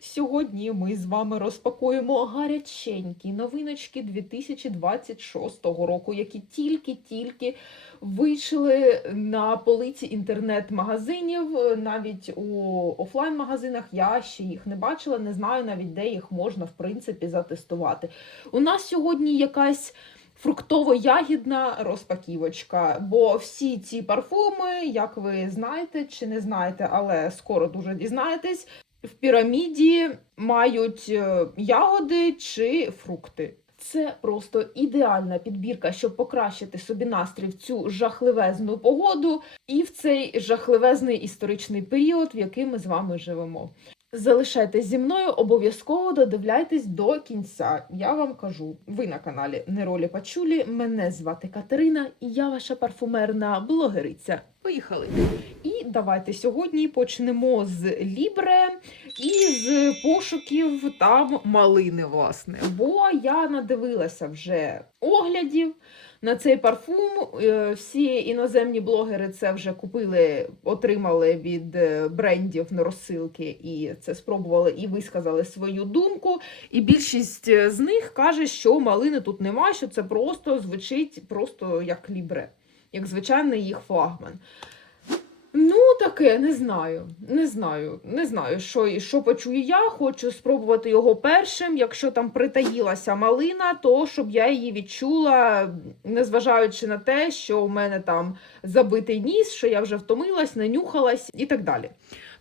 Сьогодні ми з вами розпакуємо гаряченькі новиночки 2026 року, які тільки-тільки вийшли на полиці інтернет-магазинів. Навіть у офлайн-магазинах я ще їх не бачила, не знаю навіть де їх можна в принципі затестувати. У нас сьогодні якась фруктово-ягідна розпаківочка. Бо всі ці парфуми, як ви знаєте чи не знаєте, але скоро дуже дізнаєтесь, в піраміді мають е, ягоди чи фрукти. Це просто ідеальна підбірка, щоб покращити собі настрій в цю жахливезну погоду і в цей жахливезний історичний період, в який ми з вами живемо. Залишайтесь зі мною, обов'язково додивляйтесь до кінця. Я вам кажу, ви на каналі Неролі Пачулі. Мене звати Катерина, і я ваша парфумерна блогериця. Поїхали! І давайте сьогодні почнемо з Лібре і з пошуків там малини, власне. Бо я надивилася вже оглядів на цей парфум. Е, Всі іноземні блогери це вже купили, отримали від е, брендів на розсилки і це спробували і висказали свою думку. І більшість е, з них каже, що малини тут нема, що це просто звучить просто як лібре, як звичайний їх флагман. Таке, не знаю. Не знаю. Не знаю, що, що почую я. Хочу спробувати його першим. Якщо там притаїлася малина, то щоб я її відчула, незважаючи на те, що у мене там забитий ніс, що я вже втомилась, не нюхалась і так далі.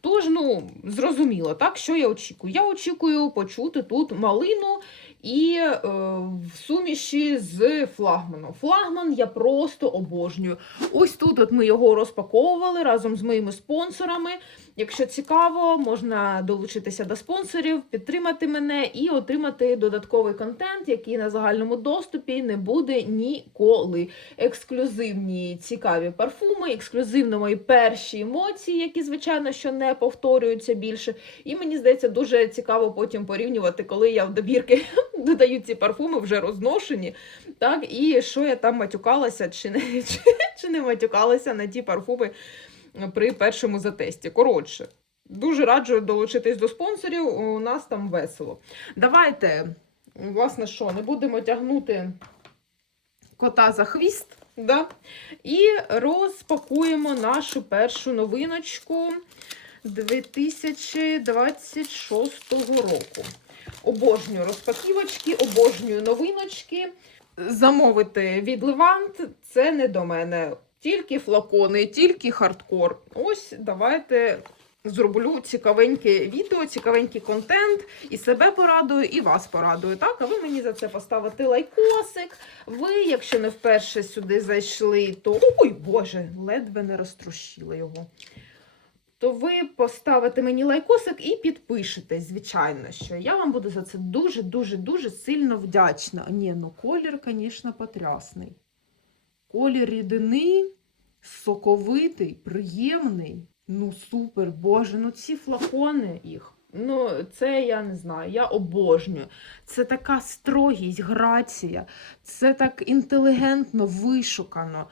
Тож, ну, зрозуміло, так, що я очікую? Я очікую почути тут малину і е, в суміші з флагманом. Флагман я просто обожнюю. Ось тут от ми його розпаковували разом з моїми спонсорами. Якщо цікаво, можна долучитися до спонсорів, підтримати мене і отримати додатковий контент, який на загальному доступі не буде ніколи. Ексклюзивні цікаві парфуми, ексклюзивно мої перші емоції, які, звичайно, що не повторюються більше. І мені здається, дуже цікаво потім порівнювати, коли я в добірки додаю ці парфуми вже розношені. Так, і що я там матюкалася, чи не, чи, чи не матюкалася на ті парфуми при першому затесті. Коротше, дуже раджу долучитись до спонсорів. У нас там весело. Давайте, власне, що, не будемо тягнути кота за хвіст. Да? І розпакуємо нашу першу новиночку 2026 року. Обожнюю розпаківочки, обожнюю новиночки. Замовити від Левант це не до мене. Тільки флакони, тільки хардкор. Ось давайте зроблю цікавеньке відео, цікавенький контент. І себе порадую, і вас порадую. Так, а ви мені за це поставите лайкосик. Ви, якщо не вперше сюди зайшли, то ой Боже, ледве не розтрощила його. То ви поставите мені лайкосик і підпишетесь, звичайно, що я вам буду за це дуже-дуже дуже сильно вдячна. Ні, ну колір, звісно, потрясний. Колір рідини, соковитий, приємний. Ну, супер, боже, ну ці флакони їх. Ну, це я не знаю, я обожнюю. Це така строгість, грація, це так інтелігентно, вишукано.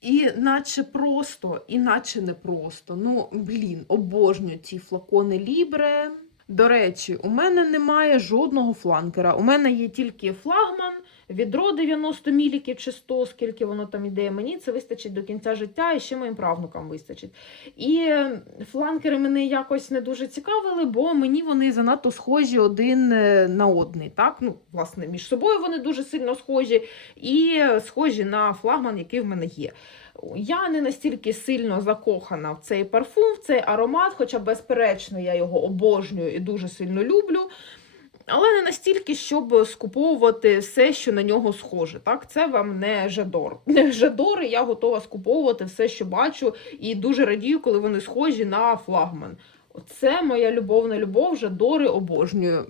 І наче просто, і наче не просто. Ну, блін, обожнюю ці флакони Лібре. До речі, у мене немає жодного фланкера. У мене є тільки флагман, відро 90 міліків чи 100, скільки воно там іде. Мені це вистачить до кінця життя і ще моїм правнукам вистачить. І фланкери мене якось не дуже цікавили, бо мені вони занадто схожі один е, на одний. Так? Ну, власне, між собою вони дуже сильно схожі, і схожі на флагман, який в мене є. Я не настільки сильно закохана в цей парфум, в цей аромат, хоча, безперечно, я його обожнюю і дуже сильно люблю. Але не настільки, щоб скуповувати все, що на нього схоже. Так, це вам не жадор. Не Жадори я готова скуповувати все, що бачу, і дуже радію, коли вони схожі на флагман. Це моя любовна любов, жадори обожнюю.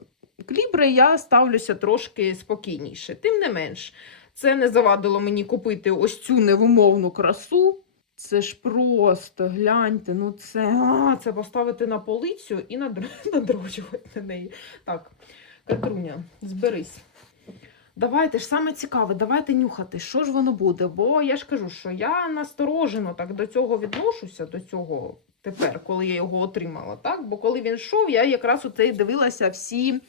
Клібри я ставлюся трошки спокійніше. Тим не менш, це не завадило мені купити ось цю невимовну красу. Це ж просто гляньте, ну це а, це поставити на полицю і надр- надроджувати на неї. Так, Катруня, зберись. Давайте ж саме цікаве, давайте нюхати, що ж воно буде. Бо я ж кажу, що я насторожено так до цього відношуся, до цього Тепер, коли я його отримала, так? Бо коли він йшов, я якраз оце і дивилася всі,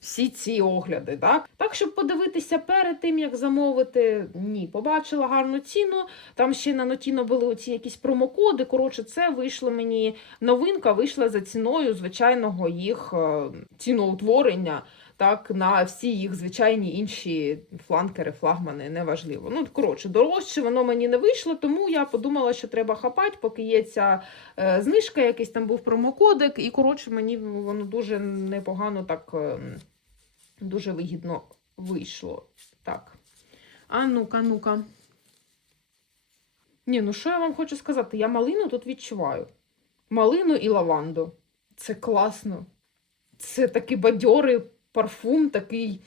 всі ці огляди. Так? так, щоб подивитися перед тим, як замовити, ні, побачила гарну ціну. Там ще на Нотіно були оці якісь промокоди. Коротше, це вийшло мені новинка, вийшла за ціною звичайного їх е, ціноутворення. Так, на всі їх звичайні інші фланкери, флагмани, неважливо. Ну, коротше, дорожче воно мені не вийшло, тому я подумала, що треба хапати, поки є ця е, знижка, якийсь там був промокодик, і коротше, мені воно дуже непогано так е, дуже вигідно вийшло. Так. А ну-ка, ну-ка. Ні, ну що я вам хочу сказати? Я малину тут відчуваю. Малину і лаванду. Це класно. Це такий бадьорий парфум, такий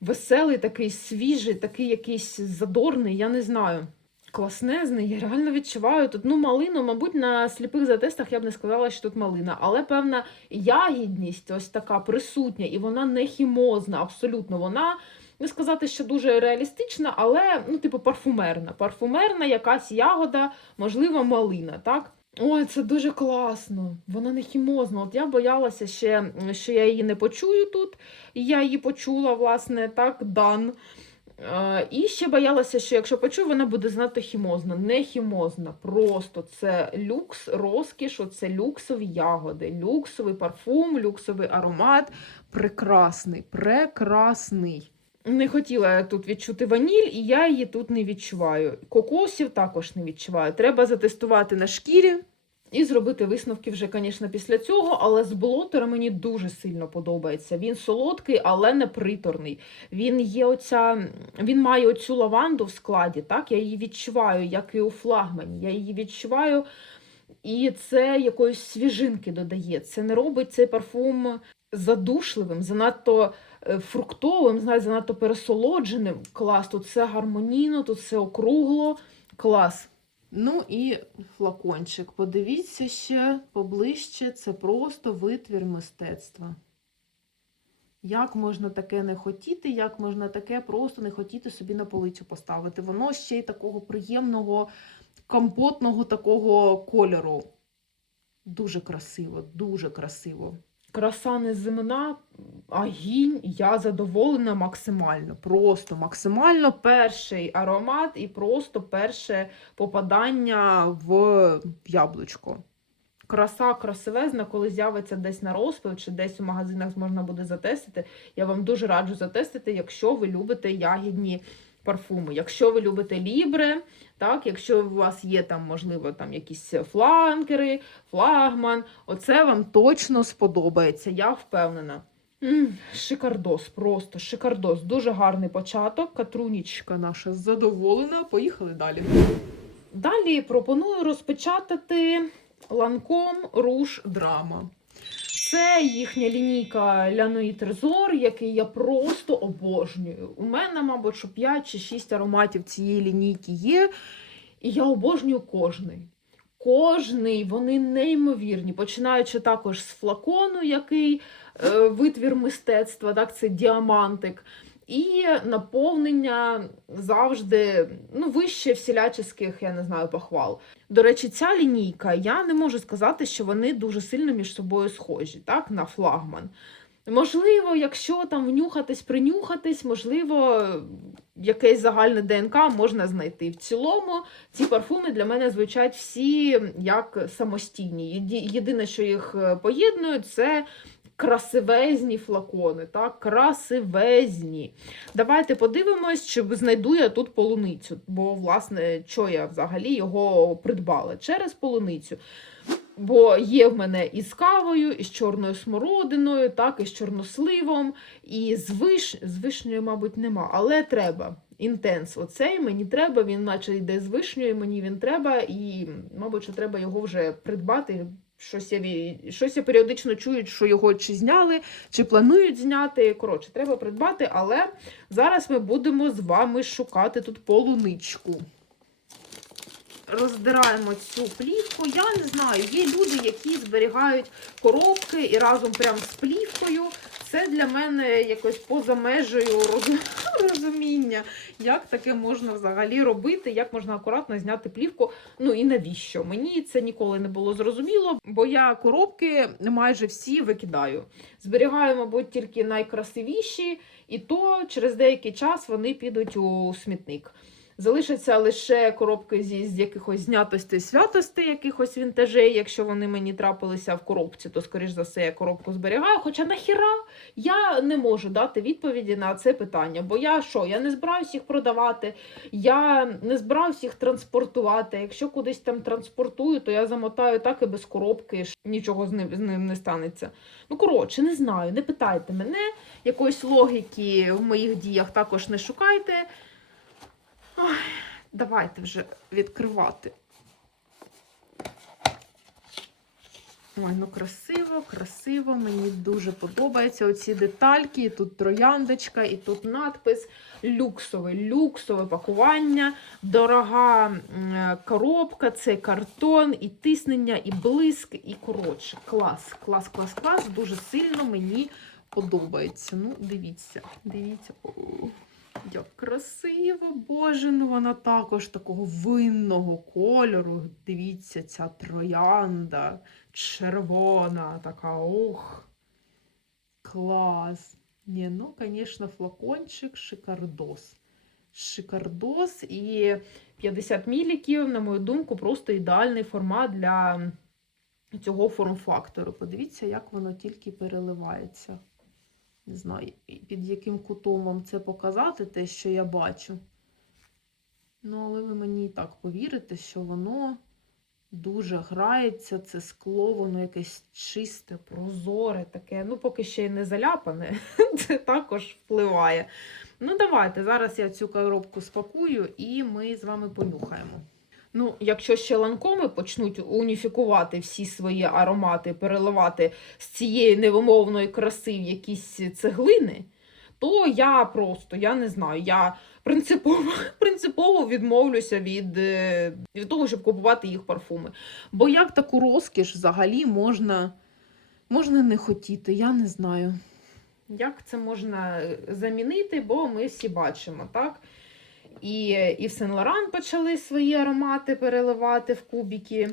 веселий, такий свіжий, такий якийсь задорний, я не знаю. Класнезний, я реально відчуваю тут. Ну, малину, мабуть, на сліпих затестах я б не сказала, що тут малина, але певна ягідність ось така присутня, і вона не хімозна, абсолютно. Вона не сказати, що дуже реалістична, але ну, типу, парфумерна. Парфумерна, якась ягода, можливо, малина, так? Ой, це дуже класно. Вона не хімозна. От я боялася ще, що я її не почую тут. І я її почула, власне, так, дан. І ще боялася, що якщо почую, вона буде занадто хімозна. Не хімозна. Просто це люкс, розкіш, це люксові ягоди, люксовий парфум, люксовий аромат. Прекрасний, прекрасний. Не хотіла тут відчути ваніль, і я її тут не відчуваю. Кокосів також не відчуваю. Треба затестувати на шкірі і зробити висновки вже, звісно, після цього. Але з блотера мені дуже сильно подобається. Він солодкий, але не приторний. Він є оця, він має оцю лаванду в складі. Так, я її відчуваю, як і у флагмані. Я її відчуваю, і це якоїсь свіжинки додає. Це не робить цей парфум задушливим, занадто фруктовим, знаєте, занадто пересолодженим. Клас, тут все гармонійно, тут все округло. Клас. Ну і флакончик. Подивіться ще поближче, це просто витвір мистецтва. Як можна таке не хотіти, як можна таке просто не хотіти собі на полицю поставити? Воно ще й такого приємного, компотного такого кольору. Дуже красиво, дуже красиво. Краса неземна, а гінь, я задоволена максимально. Просто максимально перший аромат і просто перше попадання в яблучко. Краса красивезна, коли з'явиться десь на розпил чи десь у магазинах можна буде затестити. Я вам дуже раджу затестити, якщо ви любите ягідні парфуми. Якщо ви любите лібре, так, якщо у вас є там, можливо, там якісь фланкери, флагман, оце вам точно сподобається, я впевнена. Шикардос, просто шикардос. Дуже гарний початок. Катрунічка наша задоволена. Поїхали далі. Далі пропоную розпечатати ланком руш драма. Це їхня лінійка Ляної Трезор, який я просто обожнюю. У мене, мабуть, що 5 чи 6 ароматів цієї лінійки є, і я обожнюю кожний. Кожний, вони неймовірні, починаючи також з флакону, який е, витвір мистецтва, так, це діамантик. І наповнення завжди ну, вище всіляческих, я не знаю, похвал. До речі, ця лінійка, я не можу сказати, що вони дуже сильно між собою схожі, так, на флагман. Можливо, якщо там внюхатись, принюхатись, можливо, якесь загальне ДНК можна знайти. В цілому ці парфуми для мене звучать всі як самостійні. Єдине, що їх е, поєднує, це красивезні флакони. Так? Красивезні. Давайте подивимось, чи знайду я тут полуницю. Бо, власне, що я взагалі його придбала через полуницю. Бо є в мене і з кавою, і з чорною смородиною, так, і з чорносливом, і з, виш... з вишнею, мабуть, нема, але треба. Інтенс. Оцей мені треба, він наче йде з вишнею, мені він треба, і, мабуть, що треба його вже придбати. Щось я, щось я періодично чують, що його чи зняли, чи планують зняти. Коротше, треба придбати, але зараз ми будемо з вами шукати тут полуничку роздираємо цю плівку. Я не знаю, є люди, які зберігають коробки і разом прям з плівкою Це для мене якось поза межею розуміння, як таке можна взагалі робити, як можна акуратно зняти плівку. Ну і навіщо? Мені це ніколи не було зрозуміло, бо я коробки майже всі викидаю. Зберігаю, мабуть, тільки найкрасивіші, і то через деякий час вони підуть у смітник. Залишаться лише коробки зі з якихось знятостей, святостей, якихось вінтажей. Якщо вони мені трапилися в коробці, то скоріш за все я коробку зберігаю. Хоча нахіра я не можу дати відповіді на це питання. Бо я що? Я не збираюсь їх продавати, я не збираюсь їх транспортувати. Якщо кудись там транспортую, то я замотаю так і без коробки, нічого з ним, з ним не станеться. Ну коротше, не знаю, не питайте мене. Якоїсь логіки в моїх діях також не шукайте. Ой, давайте вже відкривати. Ой, ну красиво, красиво, мені дуже подобається оці детальки. І тут трояндочка, і тут надпис. Люксове, люксове пакування, дорога коробка, це картон, і тиснення, і блиск, і коротше. Клас, клас, клас, клас. Дуже сильно мені подобається. Ну, дивіться, дивіться. Як красиво, боже, ну вона також такого винного кольору. Дивіться, ця троянда червона, така ох. Клас. Ні, ну, звісно, флакончик шикардос. Шикардос і 50 міліків, на мою думку, просто ідеальний формат для цього форм-фактору. Подивіться, як воно тільки переливається. Не знаю, під яким кутом вам це показати, те, що я бачу. Ну, але ви мені і так повірите, що воно дуже грається, це скло, воно якесь чисте, прозоре таке. Ну, поки ще й не заляпане, це також впливає. Ну, давайте, зараз я цю коробку спакую і ми з вами понюхаємо. Ну, якщо ще ланкоми почнуть уніфікувати всі свої аромати, переливати з цієї невимовної краси в якісь цеглини, то я просто, я не знаю, я принципово, принципово відмовлюся від, е, від того, щоб купувати їх парфуми. Бо як таку розкіш взагалі можна, можна не хотіти, я не знаю. Як це можна замінити, бо ми всі бачимо, так? І, і в Сен Лоран почали свої аромати переливати в кубики.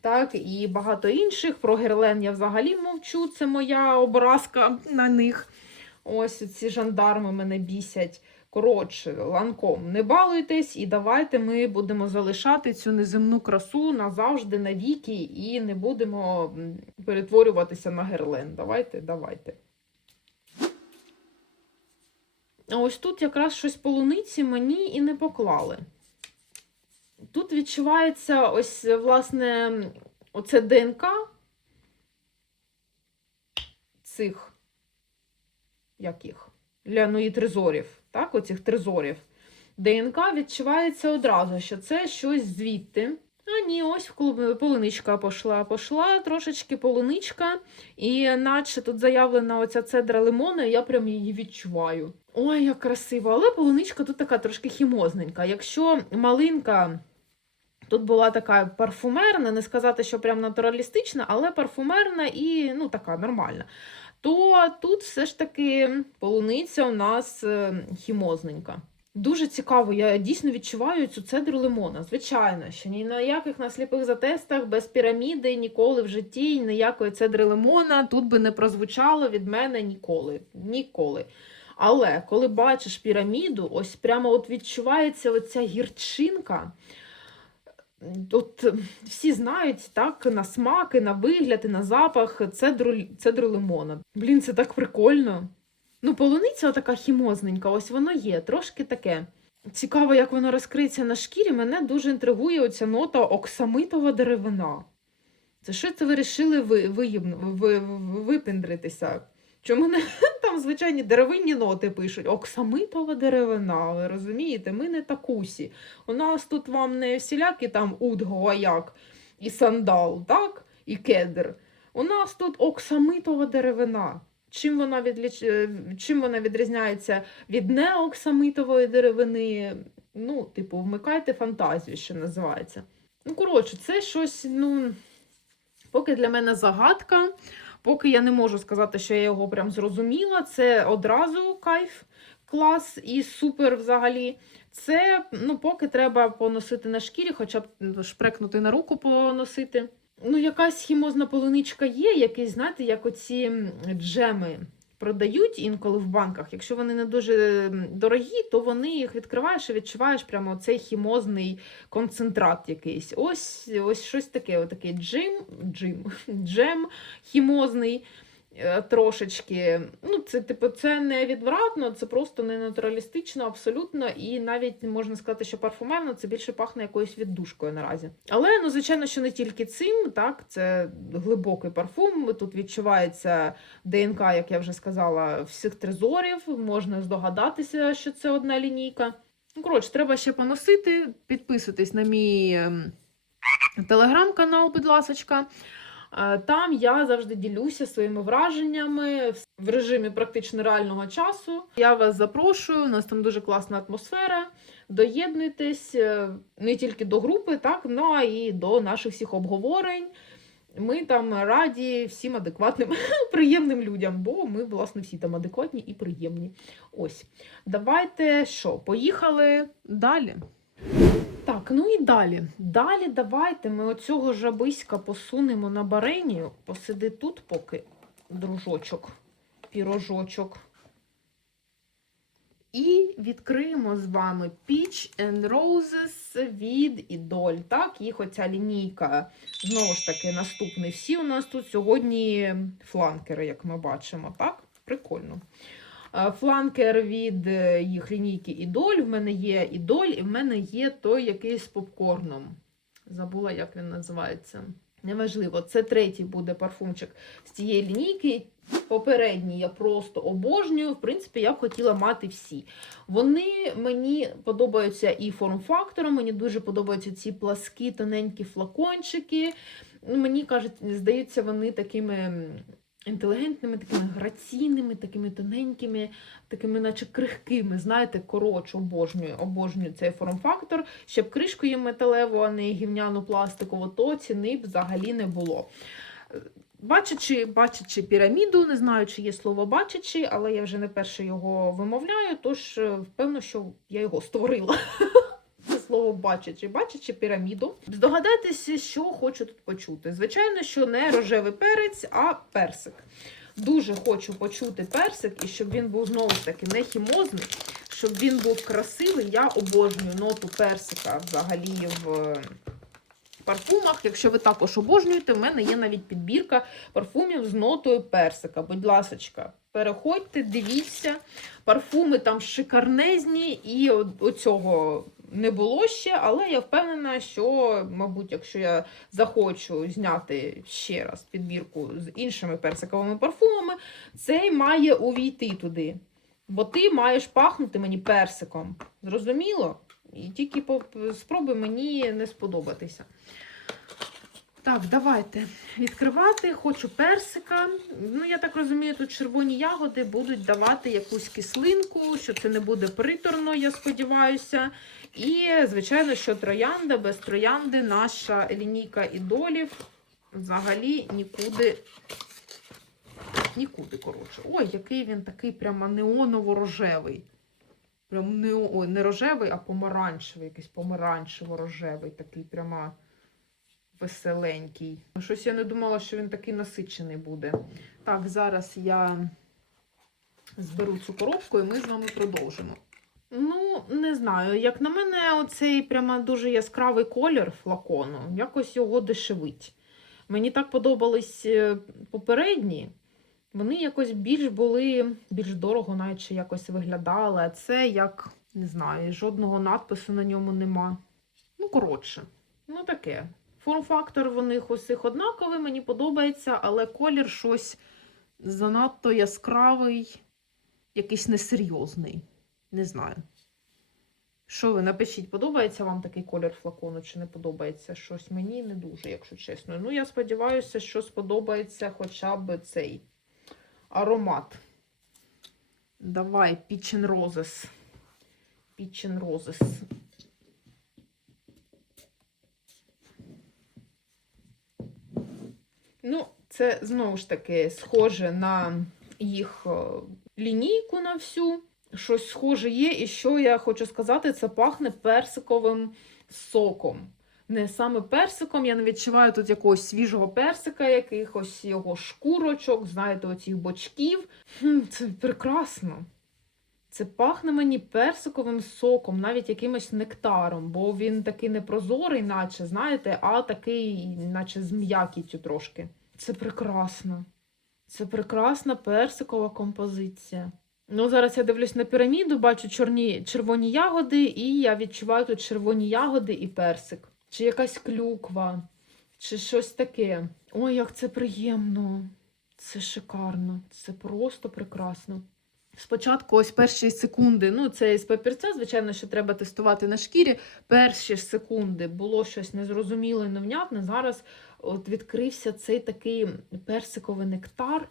Так, і багато інших. Про Герлен я взагалі мовчу, це моя образка на них. Ось ці жандарми мене бісять. Коротше, ланком не балуйтесь, і давайте ми будемо залишати цю неземну красу назавжди, навіки, і не будемо перетворюватися на герлен. Давайте, давайте. А ось тут якраз щось полуниці мені і не поклали. Тут відчувається ось, власне, оце ДНК цих, як їх, ляноїтризорів, так, оцих тризорів. ДНК відчувається одразу, що це щось звідти. А ні, ось полуничка пошла. Пошла трошечки полуничка, і наче тут заявлена оця цедра лимону, і я прям її відчуваю. Ой, як красиво! Але полуничка тут така трошки хімозненька. Якщо малинка тут була така парфумерна, не сказати, що прям натуралістична, але парфумерна і ну, така нормальна. То тут все ж таки полуниця у нас е, хімозненька. Дуже цікаво, я дійсно відчуваю цю цедру лимона. Звичайно, що ні на яких на сліпих затестах без піраміди ніколи в житті ніякої цедри лимона тут би не прозвучало від мене ніколи. Ніколи. Але коли бачиш піраміду, ось прямо от відчувається оця гірчинка. От всі знають так на смак, і на вигляд, і на запах цедру, цедру лимона. Блін, це так прикольно. Ну, полуниця така хімозненька, ось воно є, трошки таке. Цікаво, як воно розкриється на шкірі. Мене дуже інтригує оця нота оксамитова деревина. Це що це ви вирішили ви, виїбну- ви, ви, випендритися? Чому не там звичайні деревинні ноти пишуть? Оксамитова деревина, ви розумієте? Ми не такусі. У нас тут вам не всілякі там уд, гуаяк і сандал, так? І кедр. У нас тут оксамитова деревина. Чим вона, відліч... е, Чим вона відрізняється від неоксамитової деревини? Ну, типу, вмикайте фантазію, що називається. Ну, коротше, це щось, ну, поки для мене загадка. Поки я не можу сказати, що я його прям зрозуміла. Це одразу кайф, клас і супер взагалі. Це ну, поки треба поносити на шкірі, хоча б шпрекнути на руку поносити. Ну, якась хімозна полуничка є, якісь, знаєте, як оці джеми продають інколи в банках. Якщо вони не дуже дорогі, то вони їх відкриваєш і відчуваєш прямо цей хімозний концентрат якийсь. Ось ось щось таке, отакий джим, джим, джем хімозний. Е, Трошечки, ну це типу, це не відвратно, це просто не натуралістично, абсолютно, і навіть можна сказати, що парфумерно це більше пахне якоюсь віддушкою наразі. Але ну звичайно, що не тільки цим, так це глибокий парфум. Тут відчувається ДНК, як я вже сказала, всіх трезорів. Можна здогадатися, що це одна лінійка. Ну, коротше, треба ще поносити. Підписуйтесь на мій ем, телеграм-канал, будь ласочка. Е, Там я завжди ділюся своїми враженнями в- режимі практично реального часу. Я вас запрошую. У нас там дуже класна атмосфера. Доєднуйтесь е, не тільки до групи, так, ну а і до наших всіх обговорень. Ми там раді всім адекватним, приємним людям, бо ми, власне, всі там адекватні і приємні. Ось. Давайте що, поїхали далі. Так, ну і далі. Далі давайте ми оцього жабиська посунемо на баренію. Посиди тут, поки дружочок, пірожочок. І відкриємо з вами Peach and Roses від Ідоль. Так, їх оця лінійка. Знову ж таки, наступний. Всі у нас тут сьогодні фланкери, як ми бачимо. Так, прикольно. Е, Фланкер від е, їх лінійки Ідоль. В мене є Ідоль, і в мене є той якийсь з попкорном. Забула, як він називається. Неважливо, це третій буде парфумчик з цієї лінійки. Попередній я просто обожнюю. В принципі, я б хотіла мати всі. Вони мені подобаються і форм-фактором, мені дуже подобаються ці пласкі, тоненькі флакончики. Ну, Мені кажуть, здаються вони такими інтелігентними, такими граційними, такими тоненькими, такими, наче крихкими. Знаєте, коротше, обожнюю, обожнюю цей форм-фактор. Щоб кришкою металеву, а не гівняну пластикову, то ціни б взагалі не було. Бачачи, бачачи піраміду, не знаю, чи є слово бачачи, але я вже не перше його вимовляю, тож е, впевнено, що я його створила. Слово бачачи, бачачи піраміду. Здогадайтеся, що хочу тут почути. Звичайно, що не рожевий перець, а персик. Дуже хочу почути персик, і щоб він був знову ж таки не хімозний, щоб він був красивий. Я обожнюю ноту персика взагалі в е, парфумах. Якщо ви також обожнюєте, в мене є навіть підбірка парфумів з нотою персика. Будь ласочка, переходьте, дивіться. Парфуми там шикарнезні, і оцього не було ще, але я впевнена, що, мабуть, якщо я захочу зняти ще раз підбірку з іншими персиковими парфумами, цей має увійти туди. Бо ти маєш пахнути мені персиком. Зрозуміло? І тільки спробуй мені не сподобатися. Так, давайте відкривати. Хочу персика. Ну, я так розумію, тут червоні ягоди будуть давати якусь кислинку, що це не буде приторно, я сподіваюся. І, звичайно, що троянда, без троянди наша лінійка ідолів взагалі нікуди. Нікуди, коротше. Ой, який він такий прямо неоново-рожевий. Прям не, ой, не рожевий, а помаранчевий, якийсь помаранчево-рожевий, такий прямо веселенький. Щось я не думала, що він такий насичений буде. Так, зараз я зберу цю коробку і ми з вами продовжимо. Ну, не знаю, як на мене, оцей прямо дуже яскравий колір флакону, якось його дешевить. Мені так подобались е, попередні. Вони якось більш були, більш дорого, навіть якось виглядали. А це як, не знаю, жодного надпису на ньому нема. Ну, коротше, ну таке. Форм-фактор в них усіх однаковий, мені подобається, але колір щось занадто яскравий, якийсь несерйозний. Не знаю. Що ви напишіть, подобається вам такий колір флакону чи не подобається? Щось мені не дуже, якщо чесно. Ну, я сподіваюся, що сподобається хоча б цей аромат. Давай, Peach and Roses. Peach and Roses. Ну, Це знову ж таки схоже на їх е, лінійку на всю. Щось схоже є, і що я хочу сказати, це пахне персиковим соком. Не саме персиком, я не відчуваю тут якогось свіжого персика, якихось його шкурочок, знаєте, оцих бочків. Це прекрасно. Це пахне мені персиковим соком, навіть якимось нектаром, бо він такий не прозорий, наче, знаєте, а такий, наче з м'якістю трошки. Це прекрасно. Це прекрасна персикова композиція. Ну, зараз я дивлюсь на піраміду, бачу чорні, червоні ягоди, і я відчуваю тут червоні ягоди і персик. Чи якась клюква, чи щось таке. Ой, як це приємно. Це шикарно, це просто прекрасно. Спочатку, ось перші секунди, ну це із папірця, звичайно, що треба тестувати на шкірі. Перші секунди було щось незрозуміле, невнятне. Зараз от відкрився цей такий персиковий нектар,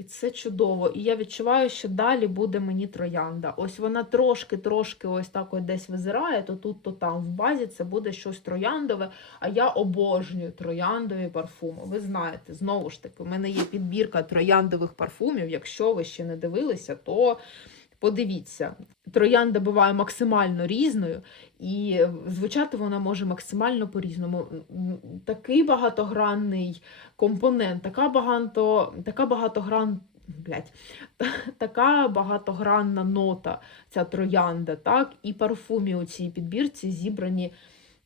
і це чудово. І я відчуваю, що далі буде мені троянда. Ось вона трошки-трошки ось так от десь визирає, то тут, то там. В базі це буде щось трояндове, а я обожнюю трояндові парфуми. Ви знаєте, знову ж таки, у мене є підбірка трояндових парфумів. Якщо ви ще не дивилися, то подивіться. Троянда буває максимально різною, і звучати вона може максимально по-різному. Такий багатогранний компонент, така багато, така багатогран. Блять, така багатогранна нота, ця троянда, так, і парфумі у цій підбірці зібрані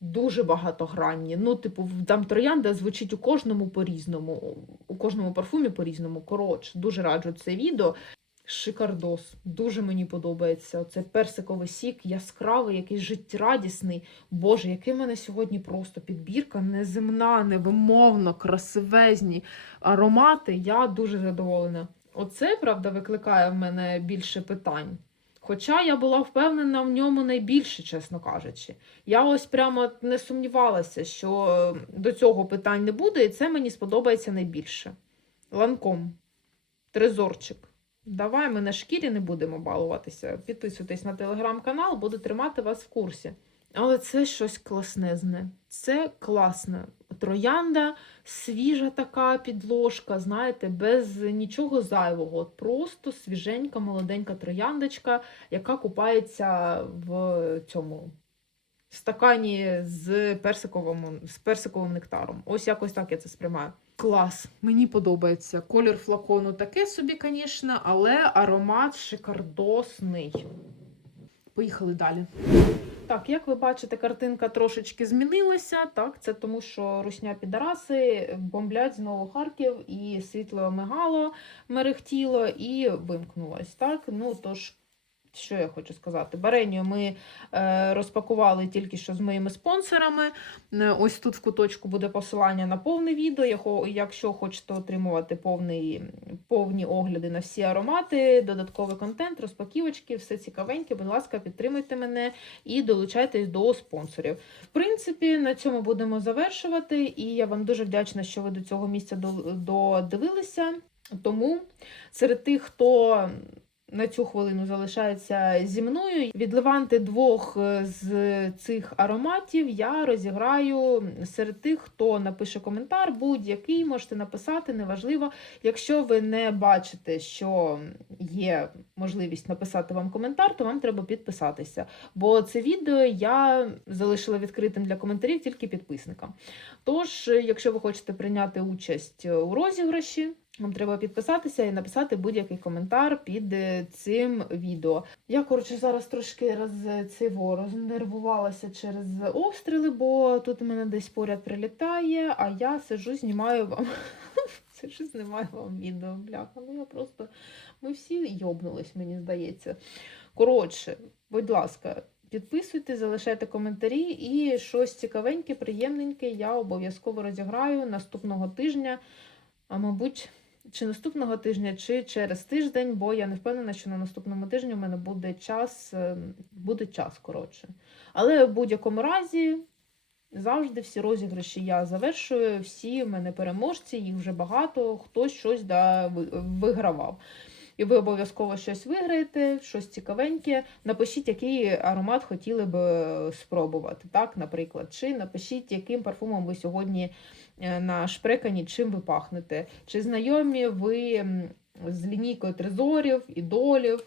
дуже багатогранні. Ну, типу, там троянда звучить у кожному по-різному, у кожному парфумі по-різному. Коротше, дуже раджу це відео. Шикардос. Дуже мені подобається. Це персиковий сік, яскравий, якийсь життєрадісний. Боже, який в мене сьогодні просто підбірка неземна, невимовно, красивезні аромати. Я дуже задоволена. Оце, правда, викликає в мене більше питань. Хоча я була впевнена в ньому найбільше, чесно кажучи. Я ось прямо не сумнівалася, що е, до цього питань не буде, і це мені сподобається найбільше. Ланком. Трезорчик. Давай ми на шкірі не будемо балуватися. Підписуйтесь на телеграм-канал, буду тримати вас в курсі. Але це щось класнезне. Це класне. Троянда, свіжа така підложка, знаєте, без нічого зайвого. Просто свіженька, молоденька трояндочка, яка купається в цьому стакані з персиковим, з персиковим нектаром. Ось якось так я це сприймаю. Клас, мені подобається. Колір флакону таке собі, звісно, але аромат шикардосний. Поїхали далі. Так, як ви бачите, картинка трошечки змінилася. Так, це тому, що русня підараси бомблять знову Харків, і світло мигало, мерехтіло і вимкнулось. Так, ну тож. Що я хочу сказати? Баренію ми е, розпакували тільки що з моїми спонсорами. Е, Ось тут в куточку буде посилання на повне відео. Якщо хочете отримувати повний, повні огляди на всі аромати, додатковий контент, розпаківочки, все цікавеньке, будь ласка, підтримуйте мене і долучайтесь до спонсорів. В принципі, на цьому будемо завершувати. І я вам дуже вдячна, що ви до цього місця додивилися. Тому серед тих, хто на цю хвилину залишається зі мною. Від Леванти двох е, з цих ароматів я розіграю серед тих, хто напише коментар, будь-який можете написати, неважливо. Якщо ви не бачите, що є можливість написати вам коментар, то вам треба підписатися. Бо це відео я залишила відкритим для коментарів тільки підписникам. Тож, е, якщо ви хочете прийняти участь у розіграші, вам треба підписатися і написати будь-який коментар під е, цим відео. Я, коротше, зараз трошки роз, цього, рознервувалася через обстріли, бо тут мене десь поряд прилітає, а я сижу, знімаю вам. Сижу, знімаю вам відео, бляха. Ну я просто. Ми всі йобнулись, мені здається. Коротше, будь ласка. Підписуйтесь, залишайте коментарі і щось цікавеньке, приємненьке я обов'язково розіграю наступного тижня, а мабуть, чи наступного тижня, чи через тиждень, бо я не впевнена, що на наступному тижні у мене буде час, е, буде час коротше. Але в будь-якому разі завжди всі розіграші я завершую, всі в мене переможці, їх вже багато, хтось щось да, вигравав. І ви обов'язково щось виграєте, щось цікавеньке. Напишіть, який аромат хотіли б е, спробувати, так, наприклад. Чи напишіть, яким парфумом ви сьогодні е, на шпрекані, чим ви пахнете. Чи знайомі ви з лінійкою трезорів, ідолів,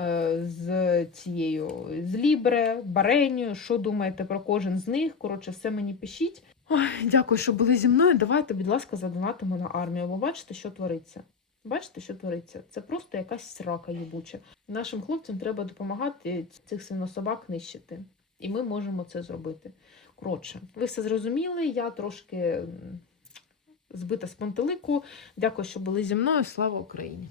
е, з цією з Лібре, Баренію, що думаєте про кожен з них? Коротше, все мені пишіть. Ой, дякую, що були зі мною. Давайте, будь ласка, задонатимо на армію. Ви бачите, що твориться? Бачите, що твориться? Це просто якась срака їбуча. Нашим хлопцям треба допомагати цих синособак нищити. І ми можемо це зробити. Коротше, ви все зрозуміли. Я трошки збита з пантелику. Дякую, що були зі мною. Слава Україні!